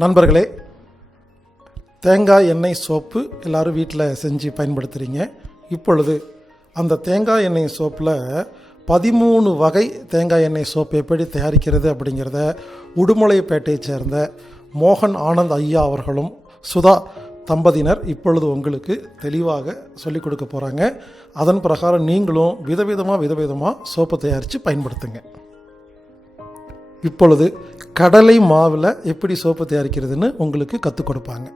நண்பர்களே, தேங்காய் எண்ணெய் சோப்பு எல்லோரும் வீட்டில் செஞ்சு பயன்படுத்துகிறீங்க. இப்பொழுது அந்த தேங்காய் எண்ணெய் சோப்பில் 13 வகை தேங்காய் எண்ணெய் சோப்பு எப்படி தயாரிக்கிறது அப்படிங்கிறத உடுமலைப்பேட்டையை சேர்ந்த மோகன் ஆனந்த் ஐயா அவர்களும் சுதா தம்பதியினர் இப்பொழுது உங்களுக்கு தெளிவாக சொல்லிக் கொடுக்க போகிறாங்க. அதன் பிரகாரம் நீங்களும் விதவிதமாக சோப்பை தயாரித்து பயன்படுத்துங்க. இப்பொழுது கடலை மாவில் எப்படி சோப்பு தயாரிக்கிறதுன்னு உங்களுக்கு கற்றுக் கொடுப்பாங்க.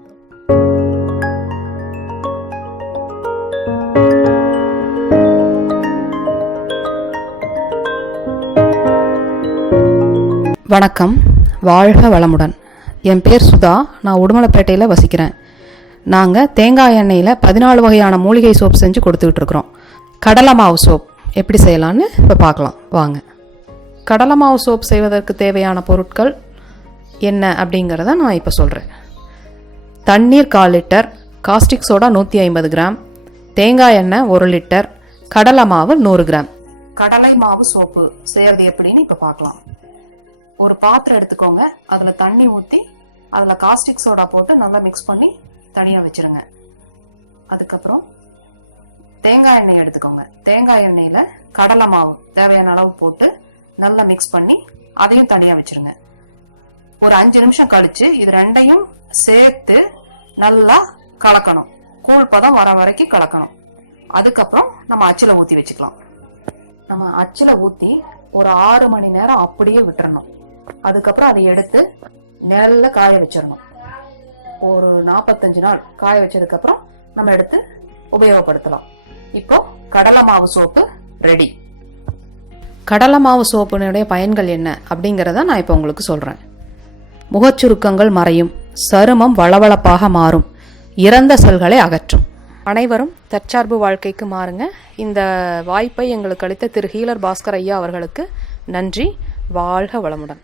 வணக்கம், வாழ்க வளமுடன். என் பேர் சுதா. நான் உடுமலைப்பேட்டையில் வசிக்கிறேன். நாங்கள் தேங்காய் எண்ணெயில் 14 வகையான மூலிகை சோப் செஞ்சு கொடுத்துக்கிட்டு இருக்கிறோம். கடலை மாவு சோப் எப்படி செய்யலான்னு இப்போ பார்க்கலாம் வாங்க. கடலை மாவு சோப் செய்வதற்கு தேவையான பொருட்கள் என்ன அப்படிங்கிறத நான் இப்போ சொல்கிறேன். தண்ணீர் 1/4 லிட்டர், காஸ்டிக் சோடா 150 கிராம், தேங்காய் எண்ணெய் 1 லிட்டர், கடலை மாவு 100 கிராம். கடலை மாவு சோப்பு செய்கிறது எப்படின்னு இப்போ பார்க்கலாம். ஒரு பாத்திரம் எடுத்துக்கோங்க. அதில் தண்ணி ஊற்றி அதில் காஸ்டிக் சோடா போட்டு நல்லா மிக்ஸ் பண்ணி தனியாக வச்சுருங்க. அதுக்கப்புறம் தேங்காய் எண்ணெய் எடுத்துக்கோங்க. தேங்காய் எண்ணெயில் கடலை மாவு தேவையான அளவு போட்டு நல்லா மிக்ஸ் பண்ணி அதையும் தனியாக வச்சுருங்க. ஒரு 5 நிமிஷம் கழிச்சு இது ரெண்டையும் சேர்த்து நல்லா கலக்கணும். கூழ் பதம் வர வரைக்கும் கலக்கணும். அதுக்கப்புறம் நம்ம அச்சில் ஊற்றி வச்சுக்கலாம். நம்ம அச்சில் ஊற்றி ஒரு 6 மணி நேரம் அப்படியே விட்டுறணும். அதுக்கப்புறம் அதை எடுத்து நிழல்ல காய வச்சிடணும். ஒரு 45 நாள் காய வச்சதுக்கு அப்புறம் நம்ம எடுத்து உபயோகப்படுத்தலாம். இப்போ கடலை மாவு சோப்பு ரெடி. கடலை மாவு சோப்பினுடைய பயன்கள் என்ன அப்படிங்கிறத நான் இப்போ உங்களுக்கு சொல்கிறேன். முகச்சுருக்கங்கள் மறையும், சருமம் வளவளப்பாக மாறும், இறந்த செல்களை அகற்றும். அனைவரும் தற்சார்பு வாழ்க்கைக்கு மாறுங்க. இந்த வாய்ப்பை எங்களுக்கு அளித்த திரு ஹீலர் பாஸ்கர் ஐயா அவர்களுக்கு நன்றி. வாழ்க வளமுடன்.